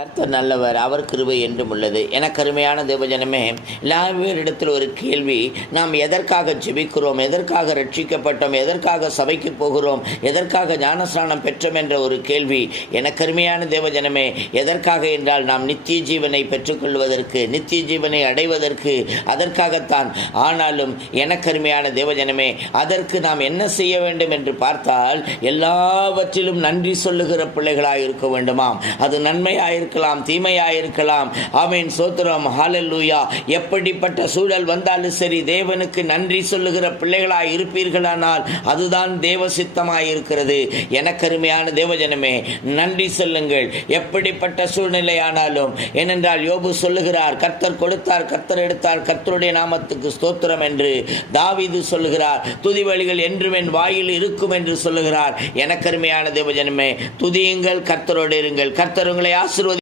கர்த்தர் நல்லவர், அவர் கிருபை என்றும் உள்ளது. எனக்கு அருமையான தேவஜனமே, லாவியரிடத்தில் ஒரு கேள்வி. நாம் எதற்காக ஜெபிக்கிறோம், எதற்காக ரட்சிக்கப்பட்டோம், எதற்காக சபைக்கு போகிறோம், எதற்காக ஞானஸ்நானம் பெற்றோம் என்ற ஒரு கேள்வி. எனக்கு அருமையான தேவஜனமே, எதற்காக என்றால் நாம் நித்திய ஜீவனை பெற்றுக்கொள்வதற்கு, நித்திய ஜீவனை அடைவதற்கு, அதற்காகத்தான். ஆனாலும் எனக்கு அருமையான தேவஜனமே, அதற்கு நாம் என்ன செய்ய வேண்டும் என்று பார்த்தால், எல்லாவற்றிலும் நன்றி சொல்லுகிற பிள்ளைகளாக இருக்க வேண்டுமாம். அது நன்மையாயிருக்க இருக்கலாம், தீமையாயிருக்கலாம். ஆமென், ஸ்தோத்திரம், ஹல்லேலூயா. எப்படிப்பட்ட சூழல் வந்தாலும் சரி, தேவனுக்கு நன்றி சொல்லுகிற பிள்ளைகளாய் இருப்பீர்களானால் அதுதான் தேவ சித்தமாயிருக்கிறது. எனக்கு அருமையான தேவஜனமே, நன்றி சொல்லுங்கள், எப்படிப்பட்ட சூழ்நிலையானாலும். ஏனென்றால் யோபு சொல்லுகிறார், கர்த்தர் கொடுத்தார், கர்த்தர் எடுத்தார், கர்த்தருடைய நாமத்துக்கு ஸ்தோத்திரம் என்று. தாவீது சொல்லுகிறார், துதி வழிகள் என்றும் என் வாயில் இருக்கும் என்று சொல்லுகிறார். எனக்கு அருமையான தேவஜனமே, துதியுங்கள், கர்த்தரோடு இருங்கள், கர்த்தர் உங்களை ஆசீர்வதி